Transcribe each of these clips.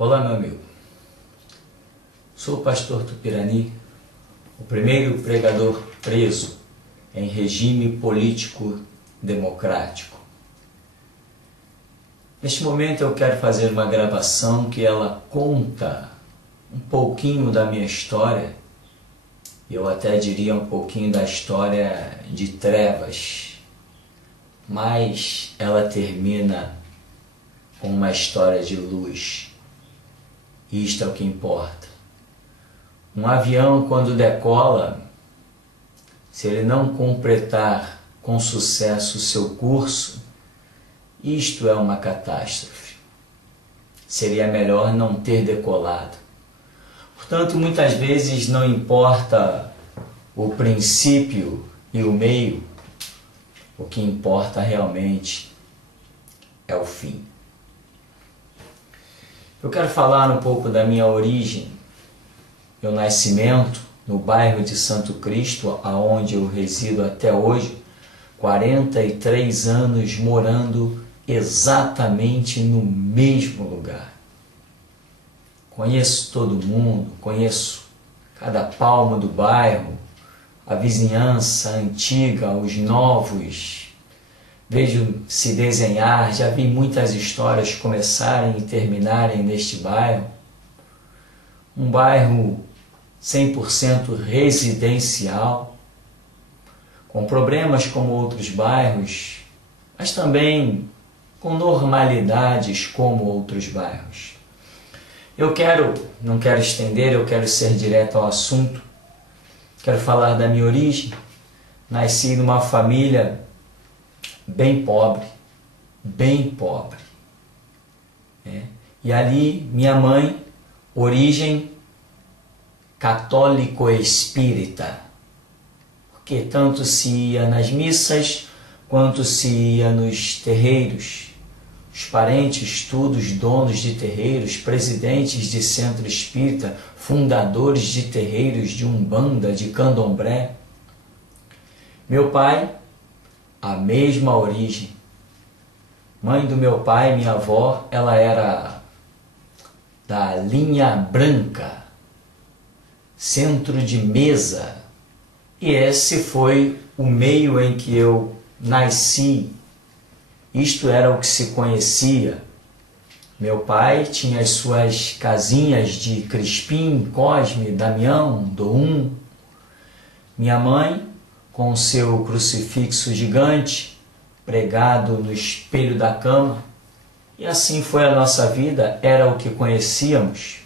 Olá, meu amigo. Sou o pastor Tupirani, o primeiro pregador preso em regime político democrático. Neste momento eu quero fazer uma gravação que ela conta um pouquinho da minha história, eu até diria um pouquinho da história de trevas, mas ela termina com uma história de luz. Isto é o que importa. Um avião, quando decola, se ele não completar com sucesso o seu curso, isto é uma catástrofe. Seria melhor não ter decolado. Portanto, muitas vezes não importa o princípio e o meio, o que importa realmente é o fim. Eu quero falar um pouco da minha origem, meu nascimento no bairro de Santo Cristo, aonde eu resido até hoje, 43 anos morando exatamente no mesmo lugar. Conheço todo mundo, conheço cada palmo do bairro, a vizinhança antiga, os novos. Vejo se desenhar, já vi muitas histórias começarem e terminarem neste bairro. Um bairro 100% residencial, com problemas como outros bairros, mas também com normalidades como outros bairros. Não quero estender, eu quero ser direto ao assunto. Quero falar da minha origem. Nasci numa família bem pobre. E ali, minha mãe, origem católico-espírita, porque tanto se ia nas missas, quanto se ia nos terreiros. Os parentes, todos donos de terreiros, presidentes de centro espírita, fundadores de terreiros de Umbanda, de Candomblé. Meu pai, a mesma origem. Mãe do meu pai, minha avó, ela era da linha branca, centro de mesa. E esse foi o meio em que eu nasci. Isto era o que se conhecia. Meu pai tinha as suas casinhas de Crispim, Cosme, Damião, Doum. Minha mãe, com o seu crucifixo gigante, pregado no espelho da cama. E assim foi a nossa vida, era o que conhecíamos.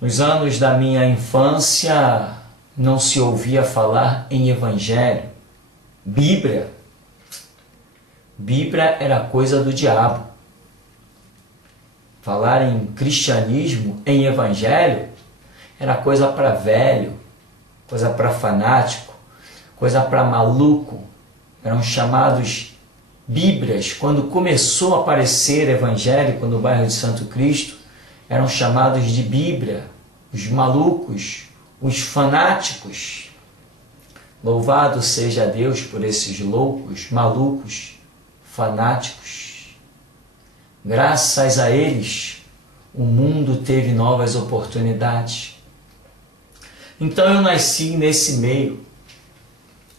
Nos anos da minha infância, não se ouvia falar em evangelho. Bíblia era coisa do diabo. Falar em cristianismo, em evangelho, era coisa para velho, coisa para fanático, coisa para maluco. Eram chamados Bíblias. Quando começou a aparecer evangélico no bairro de Santo Cristo, eram chamados de Bíblia, os malucos, os fanáticos. Louvado seja Deus por esses loucos, malucos, fanáticos. Graças a eles, o mundo teve novas oportunidades. Então eu nasci nesse meio,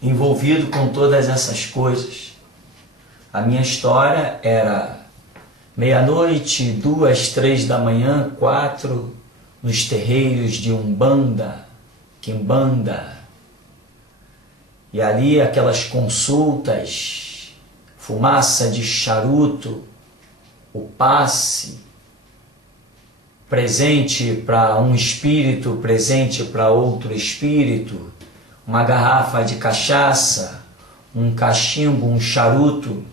envolvido com todas essas coisas. A minha história era meia-noite, 2, 3 da manhã, 4, nos terreiros de Umbanda, Quimbanda. E ali aquelas consultas, fumaça de charuto, o passe, presente para um espírito, presente para outro espírito, uma garrafa de cachaça, um cachimbo, um charuto.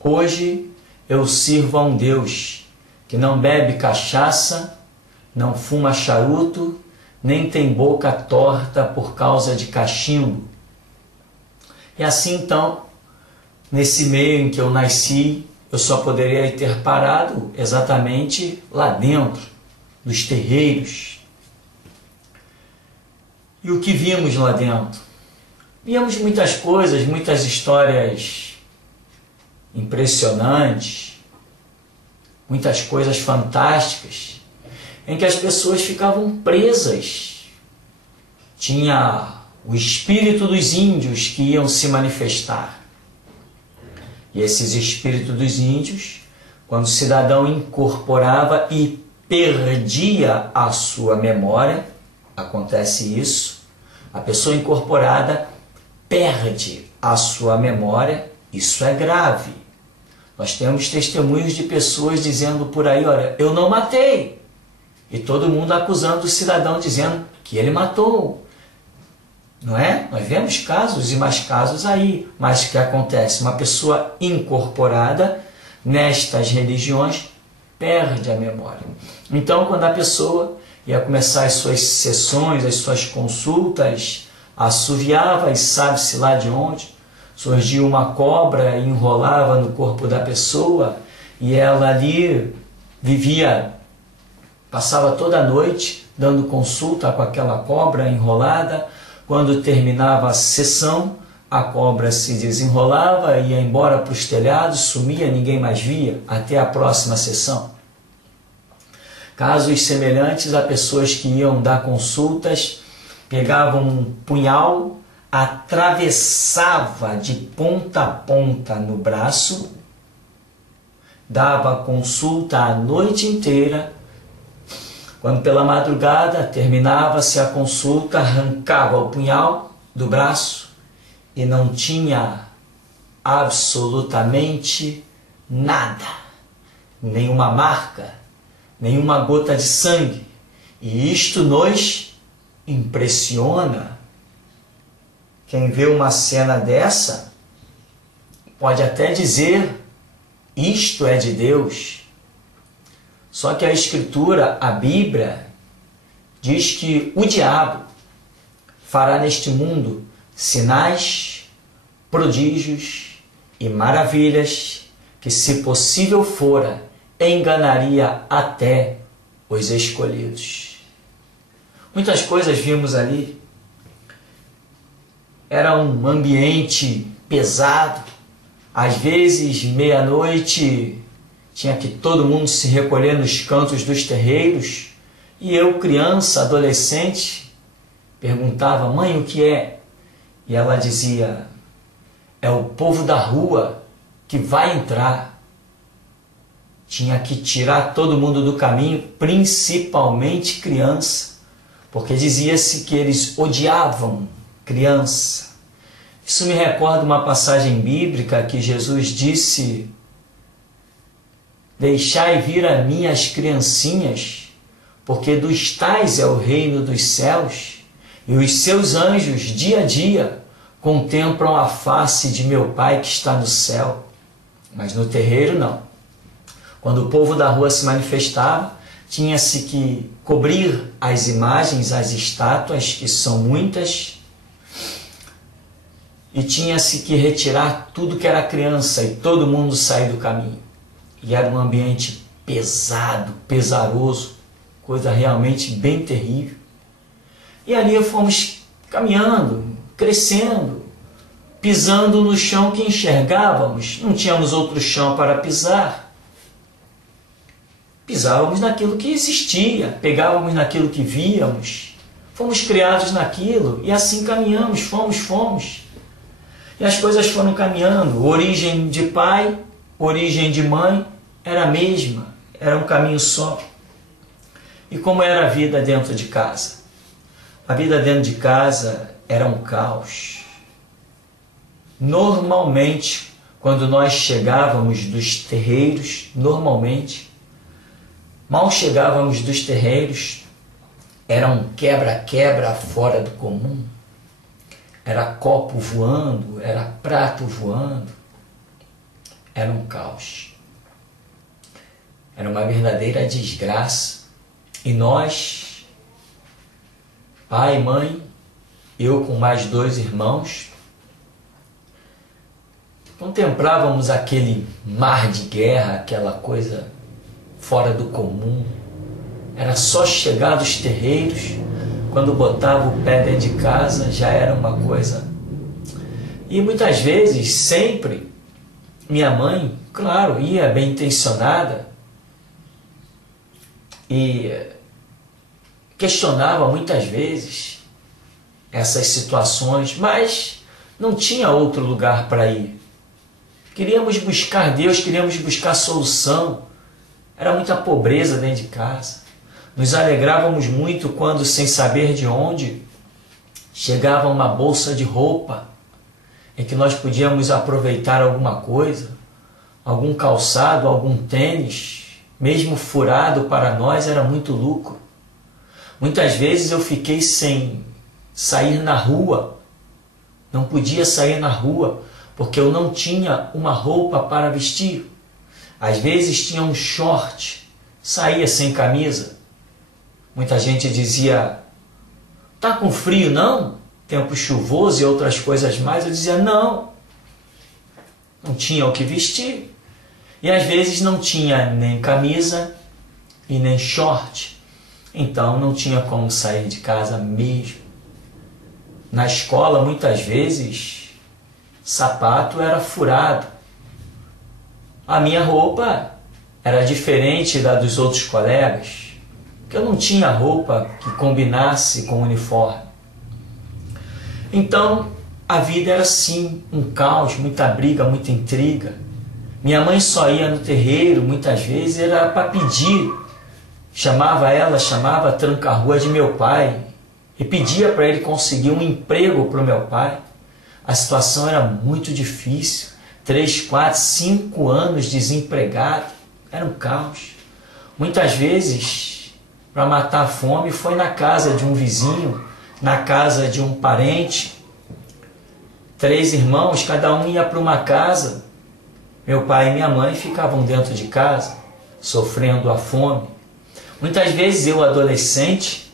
Hoje eu sirvo a um Deus que não bebe cachaça, não fuma charuto, nem tem boca torta por causa de cachimbo. E assim então, nesse meio em que eu nasci, eu só poderia ter parado exatamente lá dentro, dos terreiros. E o que vimos lá dentro? Vimos muitas coisas, muitas histórias impressionantes, muitas coisas fantásticas, em que as pessoas ficavam presas. Tinha o espírito dos índios que iam se manifestar. E esses espíritos dos índios, quando o cidadão incorporava e perdia a sua memória, acontece isso, a pessoa incorporada perde a sua memória, isso é grave. Nós temos testemunhos de pessoas dizendo por aí, olha, eu não matei. E todo mundo acusando o cidadão, dizendo que ele matou. Não é? Nós vemos casos e mais casos aí. Mas o que acontece? Uma pessoa incorporada nestas religiões perde a memória. Então, quando a pessoa ia começar as suas sessões, as suas consultas, assoviava e sabe-se lá de onde, surgia uma cobra e enrolava no corpo da pessoa e ela ali vivia, passava toda a noite dando consulta com aquela cobra enrolada. Quando terminava a sessão, a cobra se desenrolava, ia embora para os telhados, sumia, ninguém mais via, até a próxima sessão. Casos semelhantes a pessoas que iam dar consultas, pegavam um punhal, atravessava de ponta a ponta no braço, dava consulta a noite inteira. Quando pela madrugada terminava-se a consulta, arrancava o punhal do braço e não tinha absolutamente nada, nenhuma marca, nenhuma gota de sangue. E isto nos impressiona. Quem vê uma cena dessa pode até dizer, isto é de Deus. Só que a Escritura, a Bíblia, diz que o diabo fará neste mundo sinais, prodígios e maravilhas que, se possível fora, enganaria até os escolhidos. Muitas coisas vimos ali. Era um ambiente pesado. Às vezes, meia-noite, tinha que todo mundo se recolher nos cantos dos terreiros. E eu, criança, adolescente, perguntava, mãe, o que é? E ela dizia, é o povo da rua que vai entrar. Tinha que tirar todo mundo do caminho, principalmente criança, porque dizia-se que eles odiavam criança. Isso me recorda uma passagem bíblica que Jesus disse, deixai vir a mim as criancinhas, porque dos tais é o reino dos céus, e os seus anjos, dia a dia, contemplam a face de meu Pai que está no céu. Mas no terreiro, não. Quando o povo da rua se manifestava, tinha-se que cobrir as imagens, as estátuas, que são muitas, e tinha-se que retirar tudo que era criança e todo mundo sair do caminho. E era um ambiente pesado, pesaroso, coisa realmente bem terrível. E ali fomos caminhando, crescendo, pisando no chão que enxergávamos. Não tínhamos outro chão para pisar. Pisávamos naquilo que existia, pegávamos naquilo que víamos. Fomos criados naquilo e assim caminhamos, fomos. E as coisas foram caminhando. Origem de pai, origem de mãe era a mesma, era um caminho só. E como era a vida dentro de casa? A vida dentro de casa era um caos. Normalmente, quando nós chegávamos dos terreiros, mal chegávamos dos terreiros, era um quebra-quebra fora do comum. Era copo voando, era prato voando. Era um caos. Era uma verdadeira desgraça. E nós, pai e mãe, eu com mais 2 irmãos, contemplávamos aquele mar de guerra, aquela coisa fora do comum. Era só chegar dos terreiros, quando botava o pé dentro de casa, já era uma coisa. E muitas vezes, sempre, minha mãe, claro, ia bem intencionada, e questionava muitas vezes essas situações, mas não tinha outro lugar para ir. Queríamos buscar Deus, queríamos buscar solução. Era muita pobreza dentro de casa. Nos alegrávamos muito quando, sem saber de onde, chegava uma bolsa de roupa em que nós podíamos aproveitar alguma coisa, algum calçado, algum tênis, mesmo furado para nós era muito lucro. Muitas vezes eu fiquei sem sair na rua, não podia sair na rua, porque eu não tinha uma roupa para vestir. Às vezes tinha um short, saía sem camisa. Muita gente dizia, tá com frio não? Tempo chuvoso e outras coisas mais. Eu dizia, não tinha o que vestir. E às vezes não tinha nem camisa e nem short. Então não tinha como sair de casa mesmo. Na escola, muitas vezes, sapato era furado. A minha roupa era diferente da dos outros colegas, porque eu não tinha roupa que combinasse com o uniforme. Então, a vida era assim, um caos, muita briga, muita intriga. Minha mãe só ia no terreiro, muitas vezes, era para pedir. Chamava a tranca-rua de meu pai e pedia para ele conseguir um emprego para o meu pai. A situação era muito difícil. 3, 4, 5 anos desempregado. Era um caos. Muitas vezes, para matar a fome, foi na casa de um vizinho, na casa de um parente. 3 irmãos, cada um ia para uma casa. Meu pai e minha mãe ficavam dentro de casa, sofrendo a fome. Muitas vezes eu, adolescente,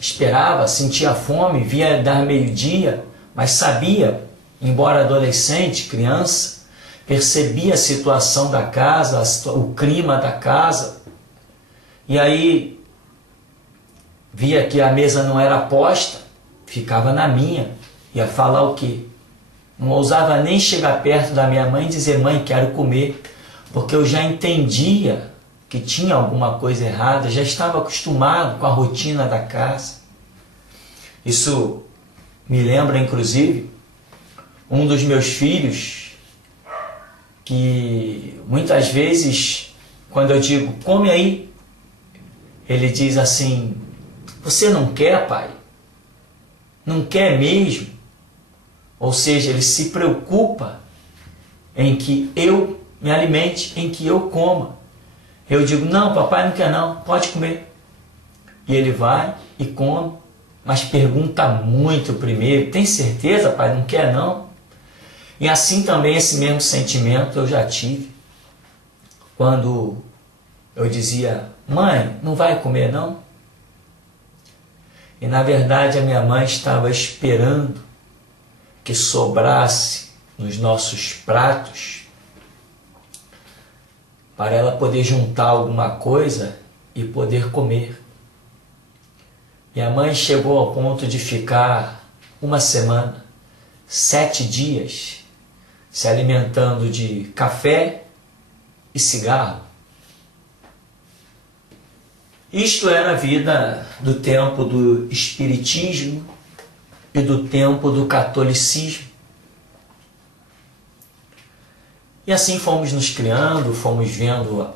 esperava, sentia fome, via dar meio-dia, mas sabia, embora adolescente, criança, percebia a situação da casa, o clima da casa, e aí via que a mesa não era posta, ficava na minha, ia falar o quê? Não ousava nem chegar perto da minha mãe e dizer, mãe, quero comer, porque eu já entendia que tinha alguma coisa errada, já estava acostumado com a rotina da casa. Isso me lembra, inclusive, um dos meus filhos, que muitas vezes, quando eu digo, come aí, ele diz assim, você não quer, pai? Não quer mesmo? Ou seja, ele se preocupa em que eu me alimente, em que eu coma. Eu digo, não, papai não quer não, pode comer. E ele vai e come, mas pergunta muito primeiro, tem certeza, pai, não quer não? E assim também esse mesmo sentimento eu já tive. Quando eu dizia, mãe, não vai comer não? E na verdade a minha mãe estava esperando que sobrasse nos nossos pratos para ela poder juntar alguma coisa e poder comer. Minha mãe chegou ao ponto de ficar 1 semana, 7 dias, se alimentando de café e cigarro. Isto era a vida do tempo do espiritismo e do tempo do catolicismo. E assim fomos nos criando, fomos vendo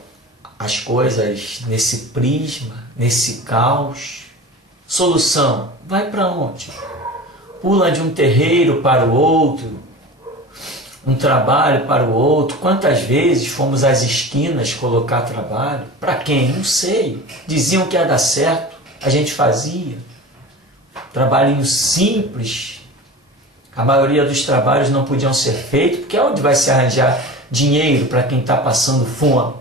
as coisas nesse prisma, nesse caos. Solução, vai para onde? Pula de um terreiro para o outro, um trabalho para o outro. Quantas vezes fomos às esquinas colocar trabalho? Para quem? Não sei. Diziam que ia dar certo, a gente fazia. Trabalhinho simples. A maioria dos trabalhos não podiam ser feitos, porque onde vai se arranjar dinheiro para quem está passando fome?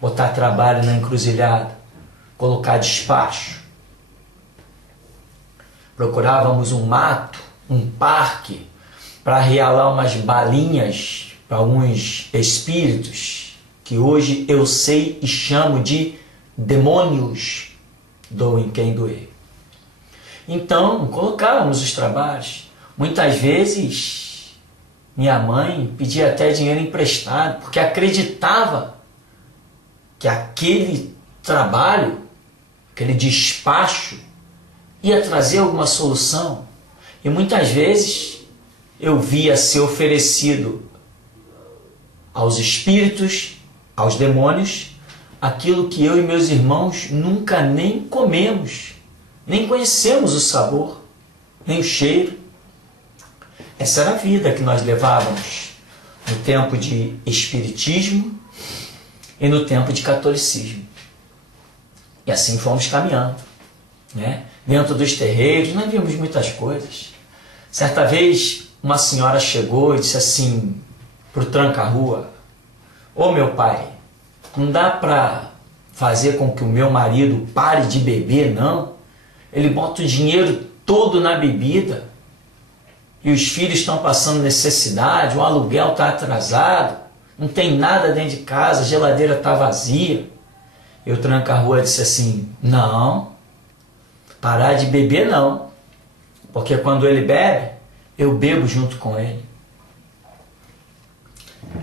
Botar trabalho na encruzilhada, colocar despacho. Procurávamos um mato, um parque, para realar umas balinhas para alguns espíritos, que hoje eu sei e chamo de demônios, doem quem doer. Então, colocávamos os trabalhos. Muitas vezes, minha mãe pedia até dinheiro emprestado, porque acreditava que aquele trabalho, aquele despacho, ia trazer alguma solução. E muitas vezes eu via ser oferecido aos espíritos, aos demônios, aquilo que eu e meus irmãos nunca nem comemos, nem conhecemos o sabor, nem o cheiro. Essa era a vida que nós levávamos no tempo de espiritismo e no tempo de catolicismo. E assim fomos caminhando, né? Dentro dos terreiros nós vimos muitas coisas. Certa vez uma senhora chegou e disse assim para o tranca-rua: ô meu pai, não dá para fazer com que o meu marido pare de beber, não? Ele bota o dinheiro todo na bebida e os filhos estão passando necessidade, o aluguel está atrasado, não tem nada dentro de casa, a geladeira está vazia. E o tranca-rua disse assim: não, parar de beber não, porque quando ele bebe, eu bebo junto com ele.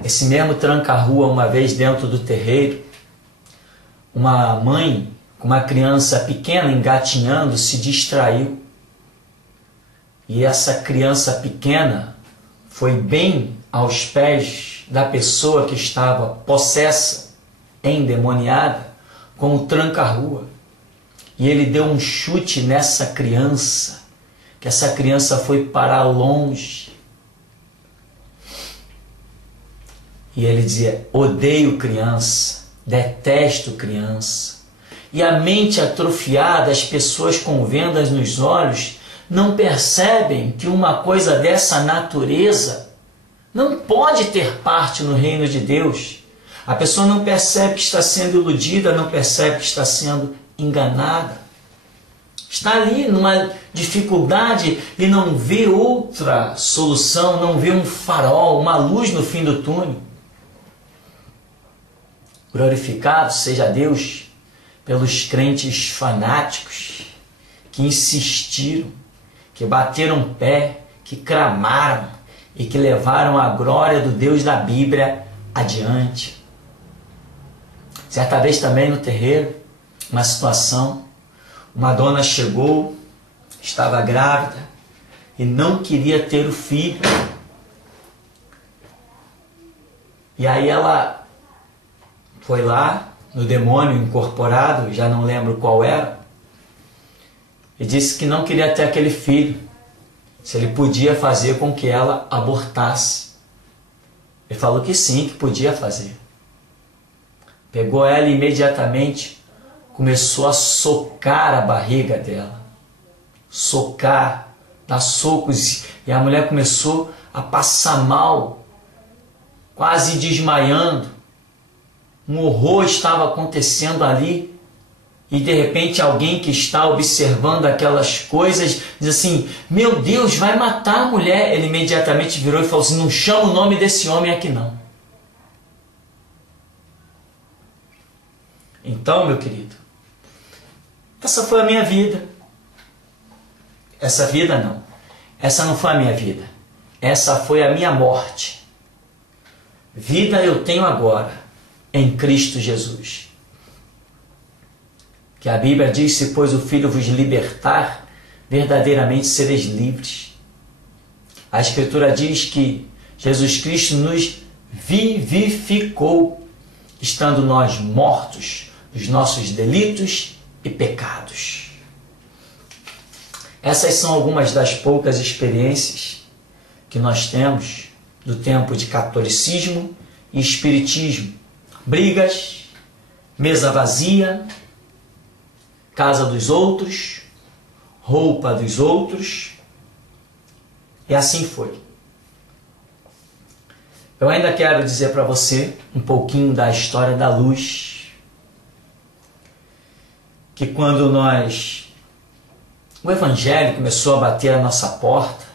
Esse mesmo tranca-rua, uma vez dentro do terreiro, uma mãe com uma criança pequena engatinhando se distraiu. E essa criança pequena foi bem aos pés da pessoa que estava possessa, endemoniada, com o tranca-rua. E ele deu um chute nessa criança, que essa criança foi parar longe. E ele dizia: odeio criança, detesto criança. E a mente atrofiada, as pessoas com vendas nos olhos, não percebem que uma coisa dessa natureza não pode ter parte no reino de Deus. A pessoa não percebe que está sendo iludida, não percebe que está sendo enganada. Está ali numa dificuldade e não vê outra solução, não vê um farol, uma luz no fim do túnel. Glorificado seja Deus pelos crentes fanáticos que insistiram, que bateram pé, que clamaram e que levaram a glória do Deus da Bíblia adiante. Certa vez também no terreiro, uma situação, uma dona chegou, estava grávida e não queria ter o filho. E aí ela foi lá no demônio incorporado, já não lembro qual era, e disse que não queria ter aquele filho, se ele podia fazer com que ela abortasse. Ele falou que sim, que podia fazer. Pegou ela e imediatamente começou a socar a barriga dela. Socar, dar socos. E a mulher começou a passar mal, quase desmaiando. Um horror estava acontecendo ali. E de repente alguém que está observando aquelas coisas diz assim: meu Deus, vai matar a mulher. Ele imediatamente virou e falou assim: não chama o nome desse homem aqui não. Então, meu querido, essa foi a minha vida. Essa vida não. Essa não foi a minha vida. Essa foi a minha morte. Vida eu tenho agora, em Cristo Jesus. Que a Bíblia diz: se pois o Filho vos libertar, verdadeiramente sereis livres. A Escritura diz que Jesus Cristo nos vivificou, estando nós mortos dos nossos delitos e pecados. Essas são algumas das poucas experiências que nós temos do tempo de catolicismo e espiritismo. Brigas, mesa vazia, casa dos outros, roupa dos outros, e assim foi. Eu ainda quero dizer para você um pouquinho da história da luz, que quando o Evangelho começou a bater a nossa porta,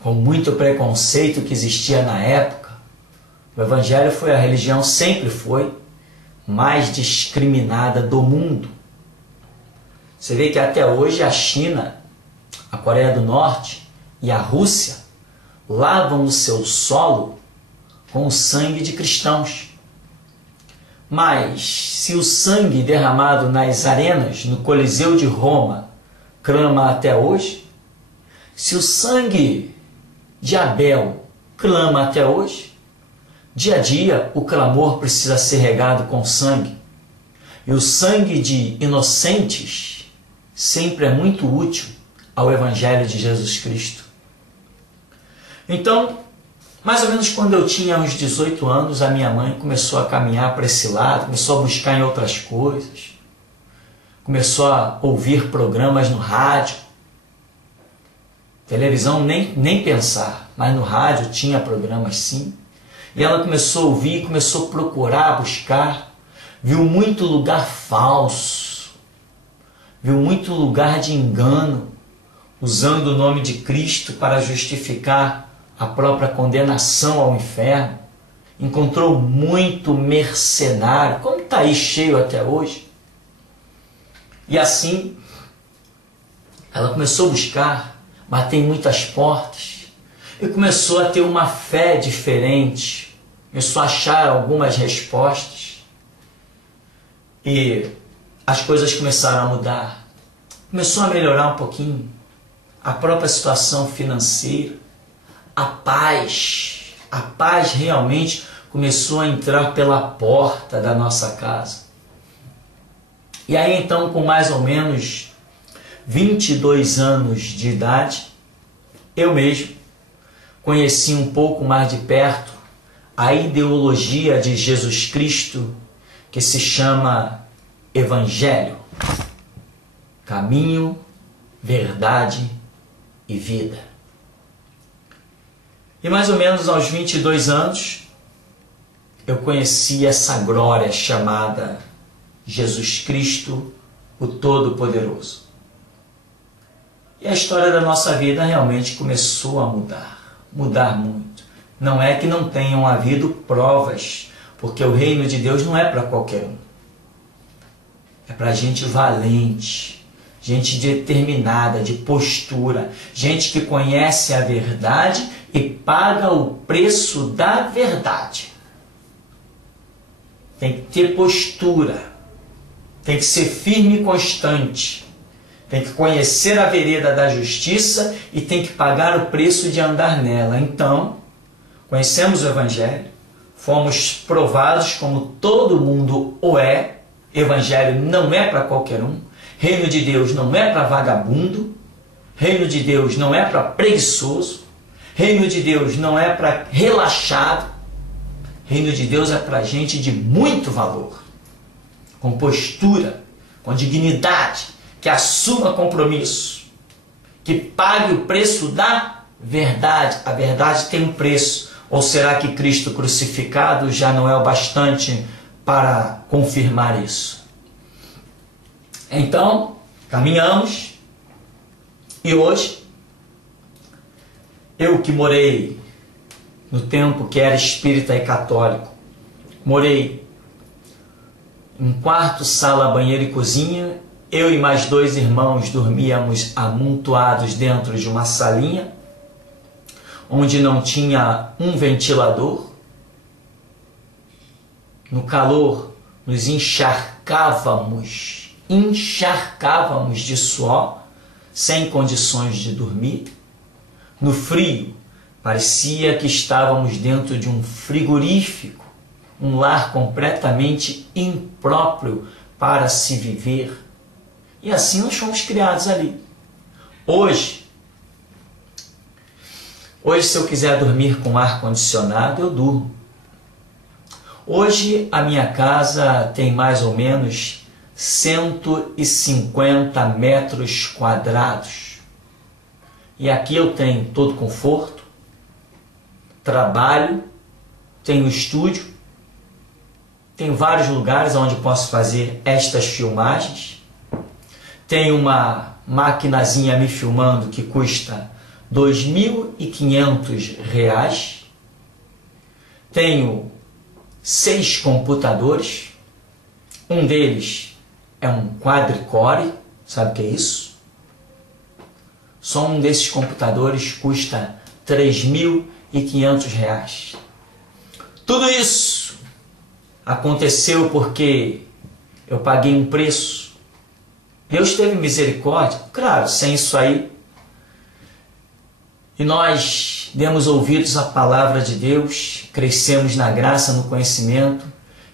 com muito preconceito que existia na época, o Evangelho foi a religião, sempre foi, mais discriminada do mundo. Você vê que até hoje a China, a Coreia do Norte e a Rússia lavam o seu solo com o sangue de cristãos. Mas se o sangue derramado nas arenas, no Coliseu de Roma, clama até hoje, se o sangue de Abel clama até hoje, dia a dia o clamor precisa ser regado com sangue. E o sangue de inocentes sempre é muito útil ao Evangelho de Jesus Cristo. Então, mais ou menos quando eu tinha uns 18 anos, a minha mãe começou a caminhar para esse lado, começou a buscar em outras coisas, começou a ouvir programas no rádio, televisão nem pensar, mas no rádio tinha programas sim, e ela começou a ouvir, começou a procurar, buscar, viu muito lugar falso, viu muito lugar de engano, usando o nome de Cristo para justificar a própria condenação ao inferno, encontrou muito mercenário, como está aí cheio até hoje. E assim, ela começou a buscar, bater em muitas portas, e começou a ter uma fé diferente, começou a achar algumas respostas, e as coisas começaram a mudar, começou a melhorar um pouquinho, a própria situação financeira, a paz realmente começou a entrar pela porta da nossa casa. E aí então, com mais ou menos 22 anos de idade, eu mesmo conheci um pouco mais de perto a ideologia de Jesus Cristo, que se chama Evangelho, caminho, verdade e vida. E mais ou menos aos 22 anos, eu conheci essa glória chamada Jesus Cristo, o Todo-Poderoso. E a história da nossa vida realmente começou a mudar muito. Não é que não tenham havido provas, porque o reino de Deus não é para qualquer um. É para gente valente, gente determinada, de postura, gente que conhece a verdade e paga o preço da verdade. Tem que ter postura, tem que ser firme e constante, tem que conhecer a vereda da justiça e tem que pagar o preço de andar nela. Então, conhecemos o Evangelho, fomos provados como todo mundo o é. Evangelho não é para qualquer um. Reino de Deus não é para vagabundo. Reino de Deus não é para preguiçoso. Reino de Deus não é para relaxado. Reino de Deus é para gente de muito valor, com postura, com dignidade, que assuma compromisso, que pague o preço da verdade. A verdade tem um preço. Ou será que Cristo crucificado já não é o bastante para confirmar isso? Então, caminhamos, e hoje, eu que morei no tempo que era espírita e católico, morei em quarto, sala, banheiro e cozinha. Eu e mais 2 irmãos dormíamos amontoados dentro de uma salinha, onde não tinha um ventilador. No calor, nos encharcávamos de suor, sem condições de dormir. No frio, parecia que estávamos dentro de um frigorífico, um lar completamente impróprio para se viver. E assim nós fomos criados ali. Hoje, se eu quiser dormir com ar-condicionado, eu durmo. Hoje a minha casa tem mais ou menos 150 metros quadrados. E aqui eu tenho todo conforto, trabalho, tenho estúdio, tenho vários lugares onde posso fazer estas filmagens. Tenho uma maquinazinha me filmando que custa R$ 2.500. Tenho 6 computadores. Um deles é um quadricore. Sabe o que é isso? Só um desses computadores custa R$ 3.500. Tudo isso aconteceu porque eu paguei um preço. Deus teve misericórdia, claro, sem isso aí. E nós demos ouvidos à palavra de Deus, crescemos na graça, no conhecimento,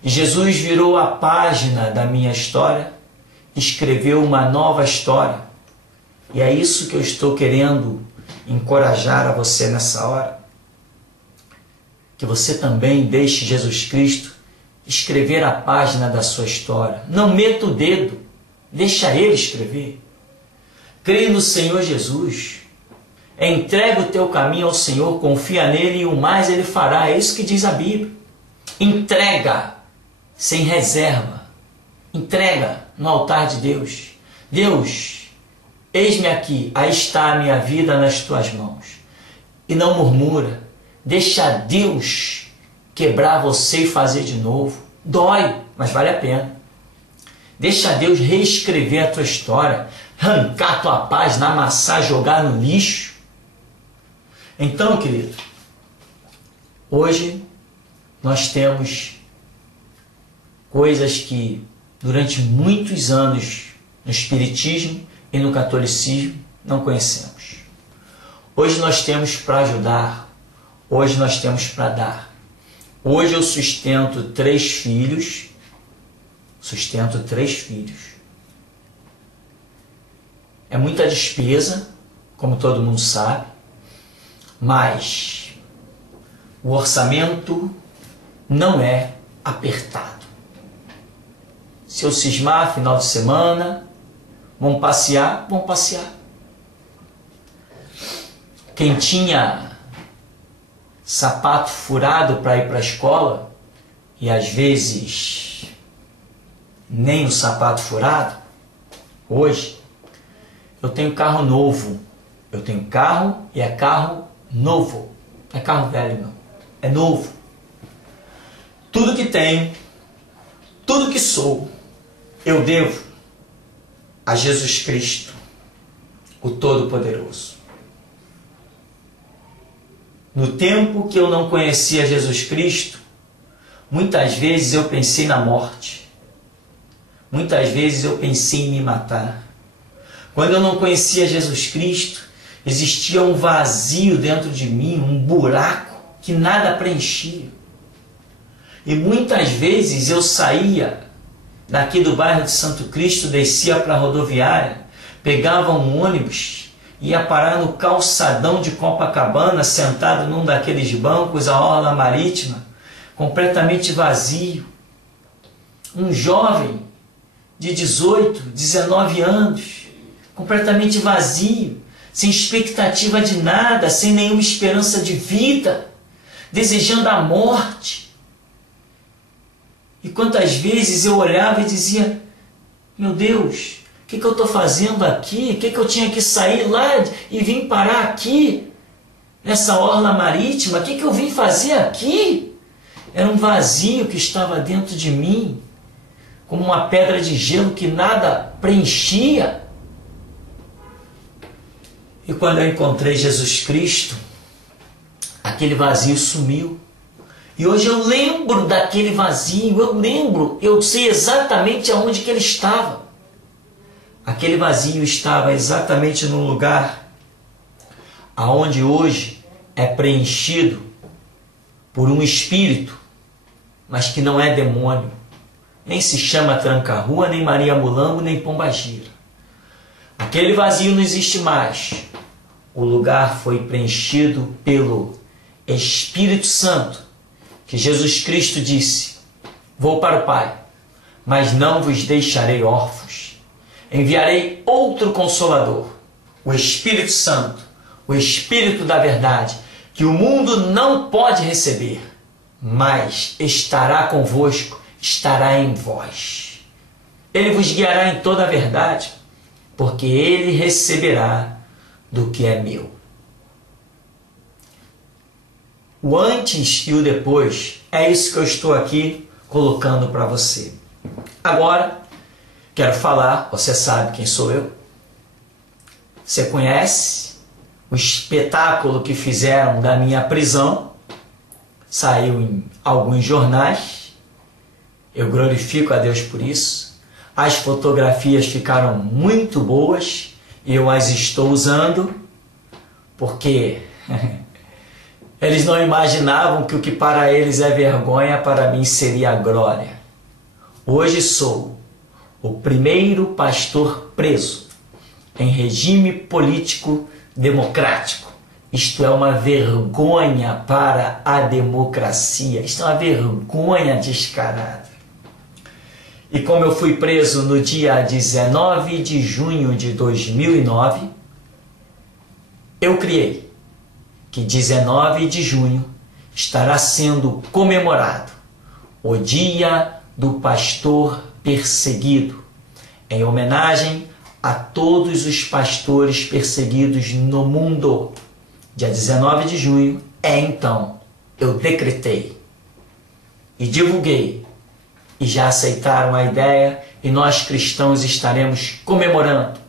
e Jesus virou a página da minha história, escreveu uma nova história. E é isso que eu estou querendo encorajar a você nessa hora. Que você também deixe Jesus Cristo escrever a página da sua história. Não meta o dedo, deixa Ele escrever. Creia no Senhor Jesus. Entrega o teu caminho ao Senhor, confia nele e o mais Ele fará. É isso que diz a Bíblia. Entrega sem reserva. Entrega no altar de Deus. Deus, eis-me aqui, aí está a minha vida nas tuas mãos. E não murmura. Deixa Deus quebrar você e fazer de novo. Dói, mas vale a pena. Deixa Deus reescrever a tua história, arrancar a tua página, amassar, jogar no lixo. Então, querido, hoje nós temos coisas que durante muitos anos no Espiritismo e no Catolicismo não conhecemos. Hoje nós temos para ajudar. Hoje nós temos para dar. Hoje eu sustento 3 filhos. É muita despesa, como todo mundo sabe, mas o orçamento não é apertado. Se eu cismar final de semana, vamos passear. Quem tinha sapato furado para ir para a escola, e às vezes nem o sapato furado, hoje eu tenho carro novo. Eu tenho carro e é carro novo. Não é carro velho, não. É novo. Tudo que tenho, tudo que sou, eu devo a Jesus Cristo, o Todo-Poderoso. No tempo que eu não conhecia Jesus Cristo, muitas vezes eu pensei na morte. Muitas vezes eu pensei em me matar. Quando eu não conhecia Jesus Cristo, existia um vazio dentro de mim, um buraco que nada preenchia. E muitas vezes eu saía daqui do bairro de Santo Cristo, descia para a rodoviária, pegava um ônibus, ia parar no calçadão de Copacabana, sentado num daqueles bancos, a orla marítima, completamente vazio. Um jovem de 18, 19 anos, completamente vazio, sem expectativa de nada, sem nenhuma esperança de vida, desejando a morte. E quantas vezes eu olhava e dizia, meu Deus, o que eu estou fazendo aqui? O que eu tinha que sair lá e vim parar aqui, nessa orla marítima? O que eu vim fazer aqui? Era um vazio que estava dentro de mim, como uma pedra de gelo que nada preenchia. E quando eu encontrei Jesus Cristo, aquele vazio sumiu. E hoje eu lembro daquele vazio, eu sei exatamente aonde que ele estava. Aquele vazio estava exatamente no lugar aonde hoje é preenchido por um espírito, mas que não é demônio. Nem se chama Tranca-Rua, nem Maria Mulambo, nem Pombagira. Aquele vazio não existe mais. O lugar foi preenchido pelo Espírito Santo, que Jesus Cristo disse, vou para o Pai, mas não vos deixarei órfãos. Enviarei outro Consolador, o Espírito Santo, o Espírito da verdade, que o mundo não pode receber, mas estará convosco, estará em vós. Ele vos guiará em toda a verdade, porque ele receberá do que é meu. O antes e o depois, é isso que eu estou aqui colocando para você. Agora, quero falar, você sabe quem sou eu? Você conhece o espetáculo que fizeram da minha prisão? Saiu em alguns jornais. Eu glorifico a Deus por isso. As fotografias ficaram muito boas e eu as estou usando porque eles não imaginavam que o que para eles é vergonha, para mim seria glória. Hoje sou o primeiro pastor preso em regime político democrático. Isto é uma vergonha para a democracia. Isto é uma vergonha descarada. E como eu fui preso no dia 19 de junho de 2009, eu criei que 19 de junho estará sendo comemorado o Dia do Pastor Perseguido, em homenagem a todos os pastores perseguidos no mundo. Dia 19 de junho então, eu decretei e divulguei, e já aceitaram a ideia, e nós cristãos estaremos comemorando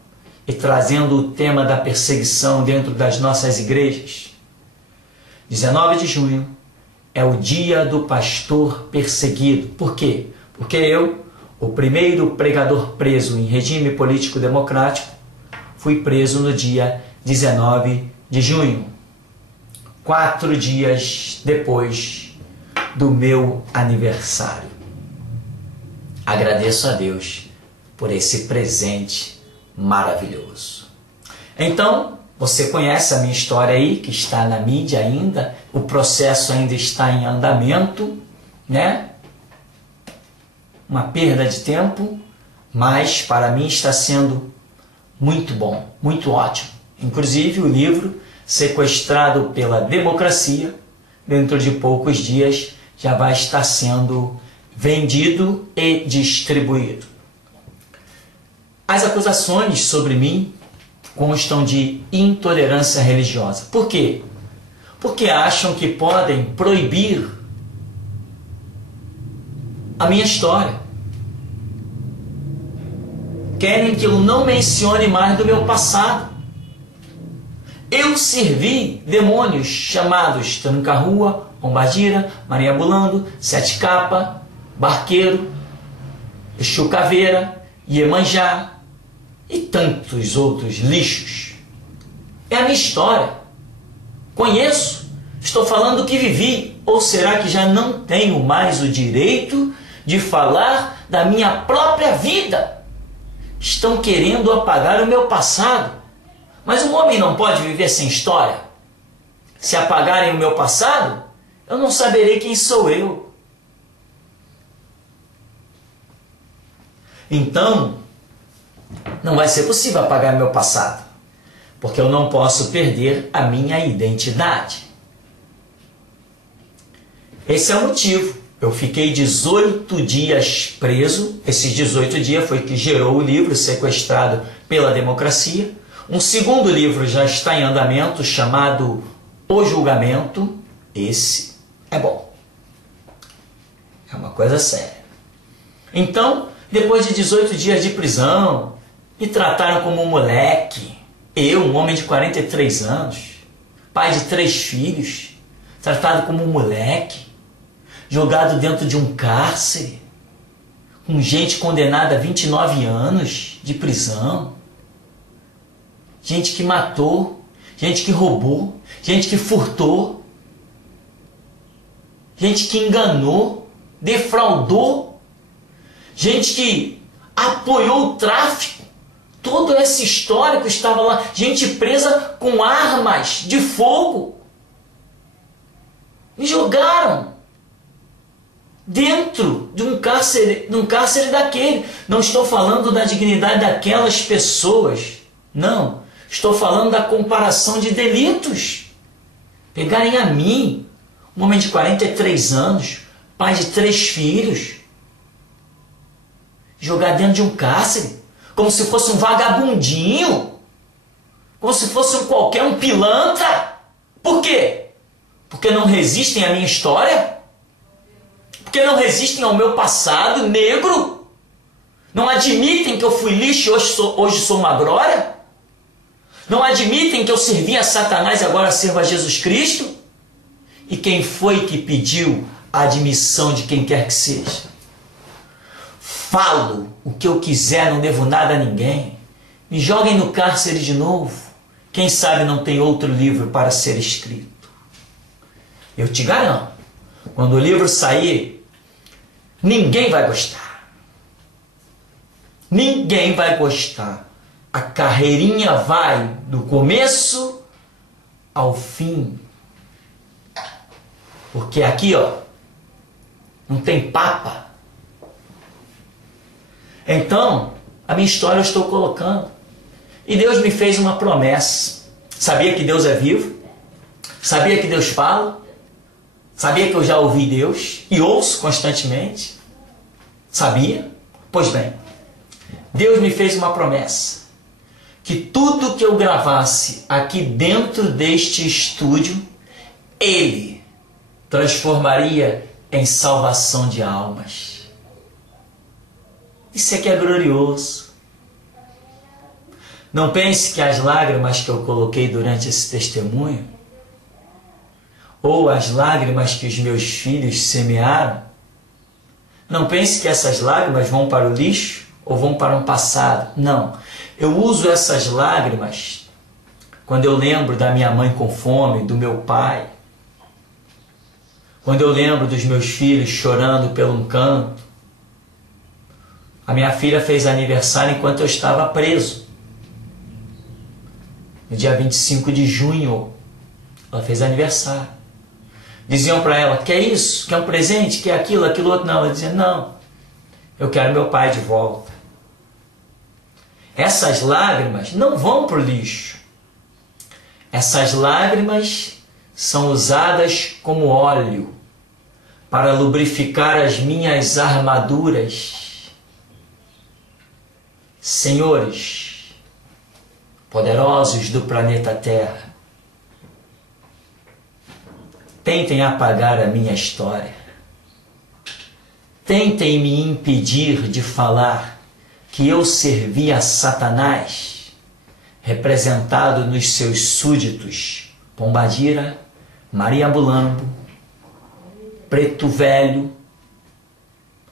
e trazendo o tema da perseguição dentro das nossas igrejas. 19 de junho é o Dia do Pastor Perseguido. Por quê? Porque eu, o primeiro pregador preso em regime político democrático, fui preso no dia 19 de junho, 4 dias depois do meu aniversário. Agradeço a Deus por esse presente maravilhoso. Então, você conhece a minha história aí, que está na mídia ainda, o processo ainda está em andamento, né? Uma perda de tempo, mas para mim está sendo muito bom, muito ótimo. Inclusive o livro, Sequestrado pela Democracia, dentro de poucos dias já vai estar sendo vendido e distribuído. As acusações sobre mim constam de intolerância religiosa. Por quê? Porque acham que podem proibir a minha história. Querem que eu não mencione mais do meu passado. Eu servi demônios chamados Tranca-Rua, Pombagira, Maria Bulando, Sete Capa, Barqueiro, Exu Caveira, Iemanjá e tantos outros lixos. É a minha história. Conheço. Estou falando o que vivi. Ou será que já não tenho mais o direito de falar da minha própria vida? Estão querendo apagar o meu passado. Mas um homem não pode viver sem história. Se apagarem o meu passado, eu não saberei quem sou eu. Então, não vai ser possível apagar meu passado, porque eu não posso perder a minha identidade. Esse é o motivo. Eu fiquei 18 dias preso. Esses 18 dias foi que gerou o livro Sequestrado pela Democracia. Um segundo livro já está em andamento, chamado O Julgamento. Esse é bom. É uma coisa séria. Então, depois de 18 dias de prisão, me trataram como um moleque. Eu, um homem de 43 anos, pai de 3 filhos, tratado como um moleque, jogado dentro de um cárcere, com gente condenada a 29 anos de prisão, gente que matou, gente que roubou, gente que furtou, gente que enganou, defraudou, gente que apoiou o tráfico. Todo esse histórico estava lá. Gente presa com armas de fogo. Me jogaram dentro de um cárcere daquele. Não estou falando da dignidade daquelas pessoas. Não. Estou falando da comparação de delitos. Pegarem a mim, um homem de 43 anos, pai de 3 filhos, jogar dentro de um cárcere, como se fosse um vagabundinho, como se fosse um pilantra. Por quê? Porque não resistem à minha história? Porque não resistem ao meu passado negro? Não admitem que eu fui lixo e hoje sou uma glória? Não admitem que eu servi a Satanás e agora sirvo a Jesus Cristo? E quem foi que pediu a admissão de quem quer que seja? falo o que eu quiser, não devo nada a ninguém. Me joguem no cárcere de novo. Quem sabe não tem outro livro para ser escrito. Eu te garanto, quando o livro sair, ninguém vai gostar. Ninguém vai gostar. A carreirinha vai do começo ao fim. Porque aqui, ó, não tem papa. Então, a minha história eu estou colocando. E Deus me fez uma promessa. Sabia que Deus é vivo? Sabia que Deus fala? Sabia que eu já ouvi Deus e ouço constantemente? Sabia? Pois bem, Deus me fez uma promessa. Que tudo que eu gravasse aqui dentro deste estúdio, Ele transformaria em salvação de almas. Isso é que é glorioso. Não pense que as lágrimas que eu coloquei durante esse testemunho, ou as lágrimas que os meus filhos semearam, não pense que essas lágrimas vão para o lixo ou vão para um passado. Não. Eu uso essas lágrimas quando eu lembro da minha mãe com fome, do meu pai, quando eu lembro dos meus filhos chorando pelo um canto. A minha filha fez aniversário enquanto eu estava preso. No dia 25 de junho, ela fez aniversário. Diziam para ela, quer isso? Quer um presente? Quer aquilo, aquilo outro? Não, ela dizia, não, eu quero meu pai de volta. Essas lágrimas não vão para o lixo. Essas lágrimas são usadas como óleo para lubrificar as minhas armaduras. Senhores, poderosos do planeta Terra, tentem apagar a minha história. Tentem me impedir de falar que eu servi a Satanás, representado nos seus súditos Pombadira, Maria Mulambo, Preto Velho,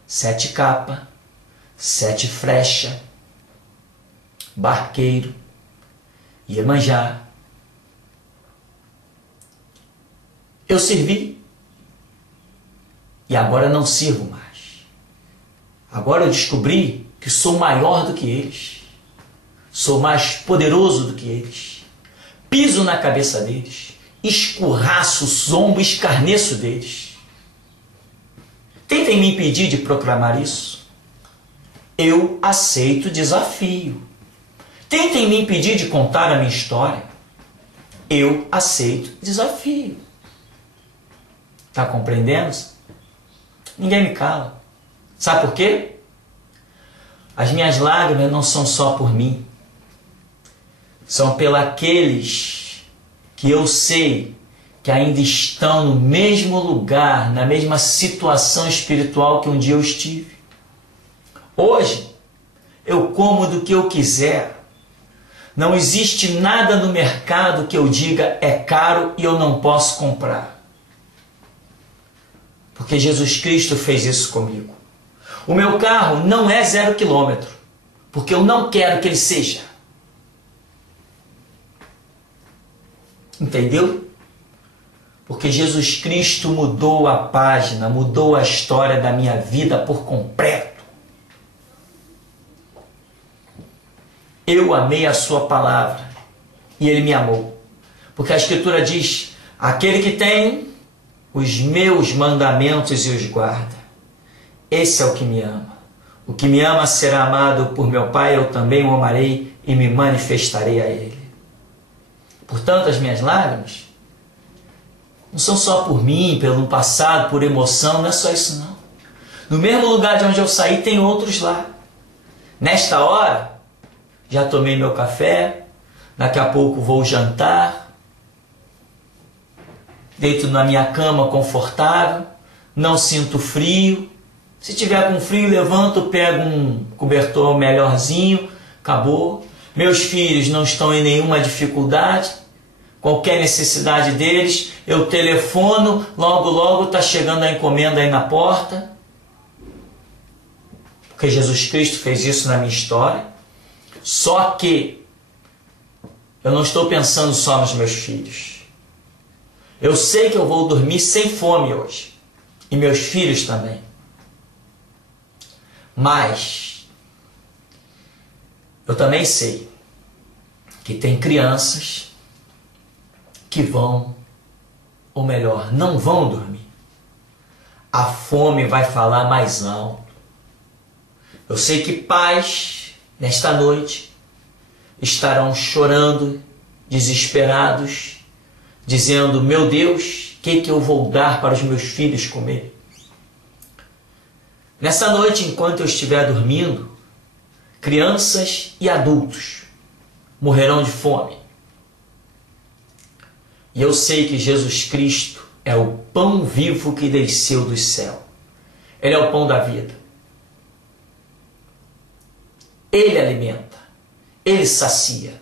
Sete Capa, Sete Frecha, Barqueiro, Iemanjá. Eu servi e agora não sirvo mais. Agora eu descobri que sou maior do que eles. Sou mais poderoso do que eles. Piso na cabeça deles. Escorraço, zombo, escarneço deles. Tentem me impedir de proclamar isso. Eu aceito o desafio. Tentem me impedir de contar a minha história. Eu aceito o desafio. Está compreendendo? Ninguém me cala. Sabe por quê? As minhas lágrimas não são só por mim. São pelos que eu sei que ainda estão no mesmo lugar, na mesma situação espiritual que um dia eu estive. Hoje, eu como do que eu quiser. Não existe nada no mercado que eu diga é caro e eu não posso comprar. Porque Jesus Cristo fez isso comigo. O meu carro não é 0 km, porque eu não quero que ele seja. Entendeu? Porque Jesus Cristo mudou a página, mudou a história da minha vida por completo. Eu amei a sua palavra e ele me amou. Porque a Escritura diz, aquele que tem os meus mandamentos e os guarda, esse é o que me ama. O que me ama será amado por meu Pai, eu também o amarei e me manifestarei a ele. Portanto, as minhas lágrimas não são só por mim, pelo passado, por emoção, não é só isso não. No mesmo lugar de onde eu saí, tem outros lá. Nesta hora, já tomei meu café, daqui a pouco vou jantar, deito na minha cama confortável, não sinto frio. Se tiver com frio, levanto, pego um cobertor melhorzinho, acabou. Meus filhos não estão em nenhuma dificuldade, qualquer necessidade deles, eu telefono, logo está chegando a encomenda aí na porta. porque Jesus Cristo fez isso na minha história. Só que eu não estou pensando só nos meus filhos. Eu sei que eu vou dormir sem fome hoje, e meus filhos também. Mas eu também sei que tem crianças que vão, ou melhor, não vão dormir. A fome vai falar mais alto. Eu sei que pais, nesta noite, estarão chorando, desesperados, dizendo: meu Deus, o que eu vou dar para os meus filhos comer? Nessa noite, enquanto eu estiver dormindo, crianças e adultos morrerão de fome. E eu sei que Jesus Cristo é o pão vivo que desceu do céu. Ele é o pão da vida. Ele alimenta, ele sacia.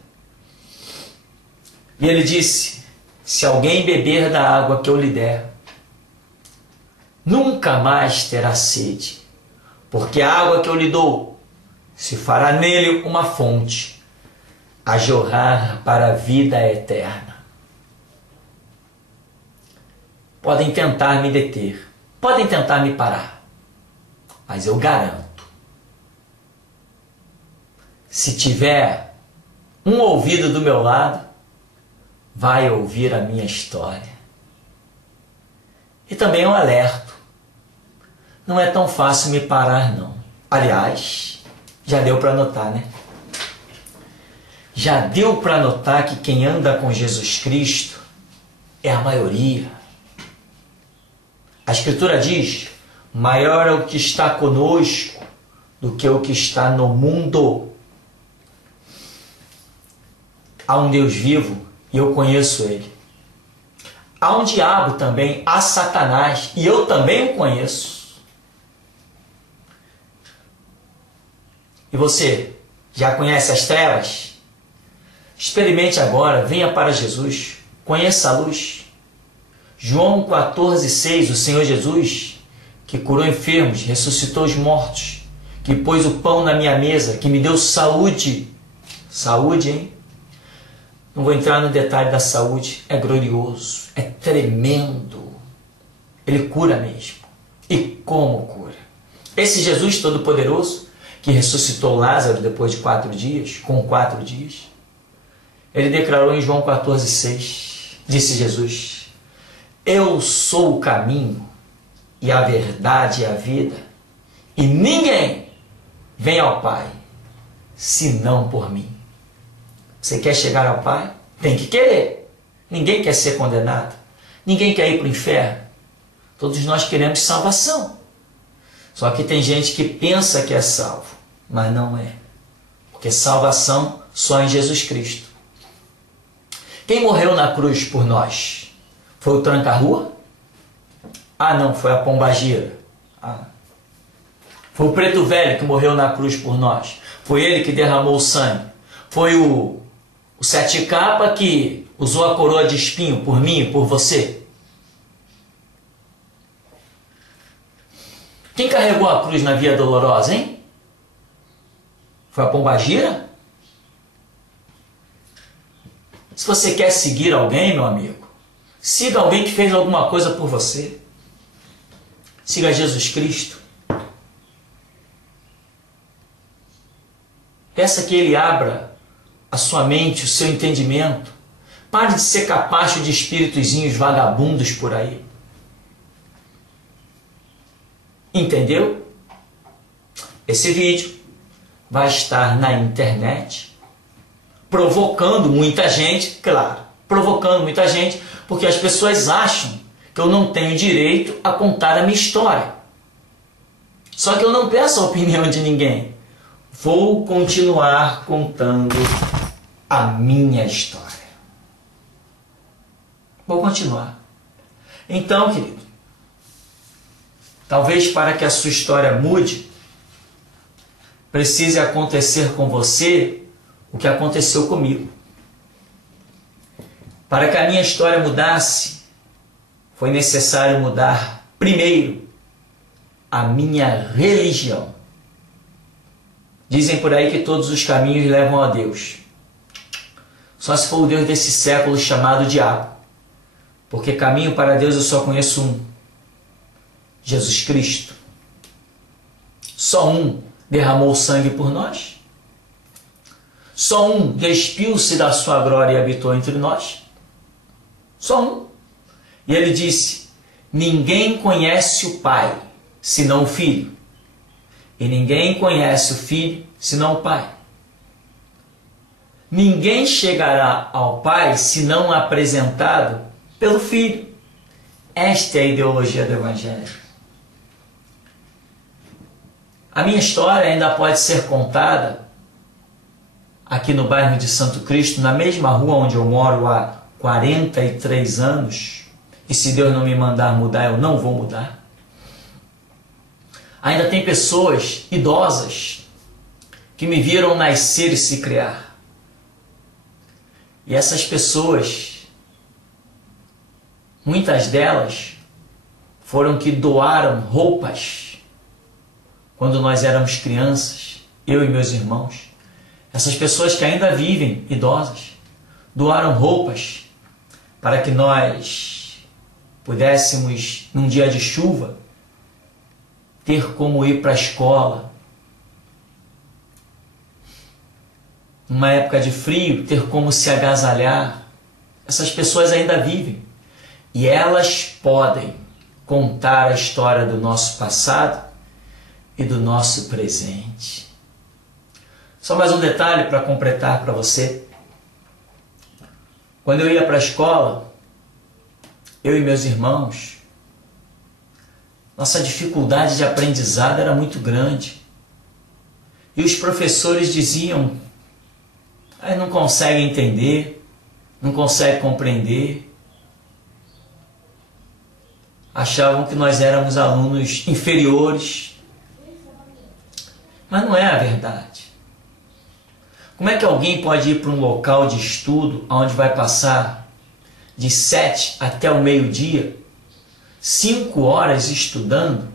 E ele disse: se alguém beber da água que eu lhe der, nunca mais terá sede, porque a água que eu lhe dou se fará nele uma fonte a jorrar para a vida eterna. Podem tentar me deter, podem tentar me parar, mas eu garanto, se tiver um ouvido do meu lado, vai ouvir a minha história. E também eu alerto, não é tão fácil me parar não. Aliás, já deu para notar, né? Já deu para notar que quem anda com Jesus Cristo é a maioria. A Escritura diz: maior é o que está conosco do que o que está no mundo. Há um Deus vivo e eu conheço Ele. Há um diabo também, há Satanás, e eu também o conheço. E você, já conhece as trevas? Experimente agora, venha para Jesus, conheça a luz. João 14,6, o Senhor Jesus, que curou enfermos, ressuscitou os mortos, que pôs o pão na minha mesa, que me deu saúde. Saúde, hein? Não vou entrar no detalhe da saúde, é glorioso, é tremendo. Ele cura mesmo. E como cura? Esse Jesus Todo-Poderoso, que ressuscitou Lázaro depois de 4 dias, com 4 dias, ele declarou em João 14,6, disse Jesus: eu sou o caminho e a verdade e a vida, e ninguém vem ao Pai senão por mim. Você quer chegar ao Pai? Tem que querer. Ninguém quer ser condenado. Ninguém quer ir para o inferno. Todos nós queremos salvação. Só que tem gente que pensa que é salvo, mas não é. Porque salvação só em Jesus Cristo. Quem morreu na cruz por nós? Foi o tranca-rua? Ah, não, foi a pombagira. Foi o preto velho que morreu na cruz por nós. Foi ele que derramou o sangue. Foi o sete capa que usou a coroa de espinho por mim e por você. Quem carregou a cruz na Via Dolorosa, hein? Foi a pombagira? Se você quer seguir alguém, meu amigo, siga alguém que fez alguma coisa por você. Siga Jesus Cristo. Peça que Ele abra a sua mente, o seu entendimento. Pare de ser capacho de espíritozinhos vagabundos por aí. Entendeu? Esse vídeo vai estar na internet, provocando muita gente, claro, provocando muita gente, porque as pessoas acham que eu não tenho direito a contar a minha história. Só que eu não peço a opinião de ninguém. Vou continuar contando a minha história. Vou continuar. Então, querido, talvez para que a sua história mude, precise acontecer com você o que aconteceu comigo. Para que a minha história mudasse, foi necessário mudar primeiro a minha religião. Dizem por aí que todos os caminhos levam a Deus. Só se for o Deus desse século chamado diabo. Porque caminho para Deus eu só conheço um. Jesus Cristo. Só um derramou sangue por nós. Só um despiu-se da sua glória e habitou entre nós. Só um. E ele disse: ninguém conhece o Pai, senão o Filho. E ninguém conhece o Filho, senão o Pai. Ninguém chegará ao Pai, senão apresentado pelo Filho. Esta é a ideologia do Evangelho. A minha história ainda pode ser contada aqui no bairro de Santo Cristo, na mesma rua onde eu moro há 43 anos. E se Deus não me mandar mudar, eu não vou mudar. Ainda tem pessoas idosas que me viram nascer e se criar. E essas pessoas, muitas delas, foram que doaram roupas quando nós éramos crianças, eu e meus irmãos. Essas pessoas que ainda vivem idosas, doaram roupas para que nós pudéssemos, num dia de chuva, ter como ir para a escola. Numa época de frio, ter como se agasalhar. Essas pessoas ainda vivem. E elas podem contar a história do nosso passado e do nosso presente. Só mais um detalhe para completar para você. Quando eu ia para a escola, eu e meus irmãos, nossa dificuldade de aprendizado era muito grande. E os professores diziam: não consegue entender, não consegue compreender. Achavam que nós éramos alunos inferiores. Mas não é a verdade. Como é que alguém pode ir para um local de estudo onde vai passar de 7 até o meio-dia, 5 horas estudando,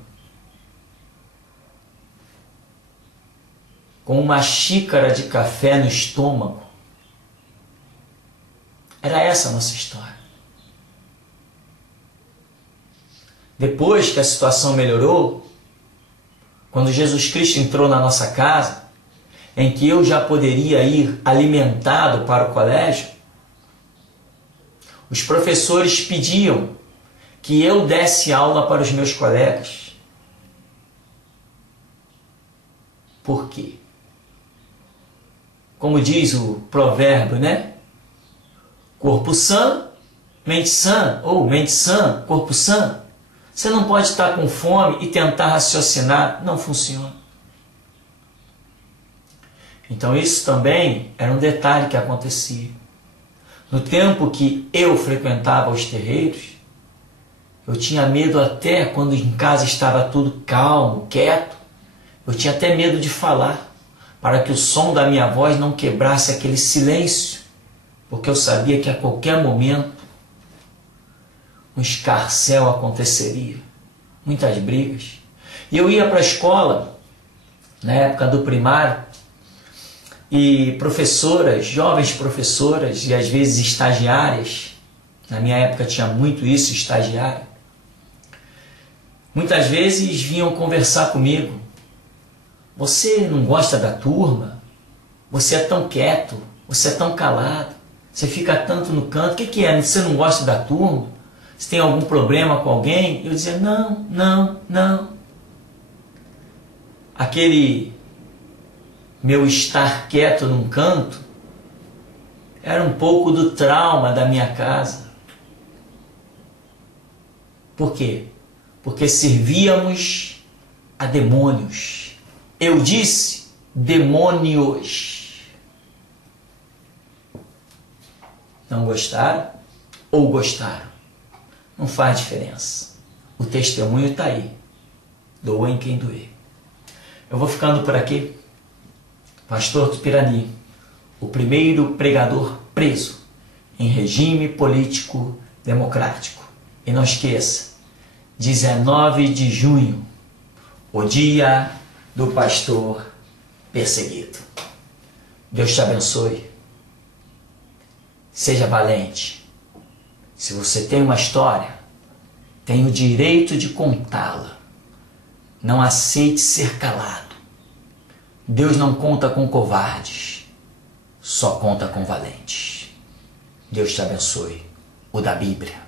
com uma xícara de café no estômago? Era essa a nossa história. Depois que a situação melhorou, quando Jesus Cristo entrou na nossa casa, em que eu já poderia ir alimentado para o colégio, os professores pediam que eu desse aula para os meus colegas. Por quê? Como diz o provérbio, né? Corpo sã, mente sã, ou mente sã, corpo sã. Você não pode estar com fome e tentar raciocinar, não funciona. Então isso também era um detalhe que acontecia. No tempo que eu frequentava os terreiros, eu tinha medo até quando em casa estava tudo calmo, quieto. Eu tinha até medo de falar, para que o som da minha voz não quebrasse aquele silêncio, porque eu sabia que a qualquer momento um escarcéu aconteceria, muitas brigas. E eu ia para a escola, na época do primário, e professoras, jovens professoras e às vezes estagiárias, na minha época tinha muito isso, estagiário, muitas vezes vinham conversar comigo. Você não gosta da turma? Você é tão quieto, você é tão calado, você fica tanto no canto, o que é? Você não gosta da turma? Você tem algum problema com alguém? Eu dizia: não. Aquele meu estar quieto num canto era um pouco do trauma da minha casa. Por quê? Porque servíamos a demônios. Eu disse demônios. Não gostaram ou gostaram? Não faz diferença. O testemunho está aí. Doa em quem doer. Eu vou ficando por aqui. Pastor Tupirani, o primeiro pregador preso em regime político democrático. E não esqueça, 19 de junho, o dia do pastor perseguido. Deus te abençoe. Seja valente. Se você tem uma história, tem o direito de contá-la. Não aceite ser calado. Deus não conta com covardes, só conta com valentes. Deus te abençoe. O da Bíblia.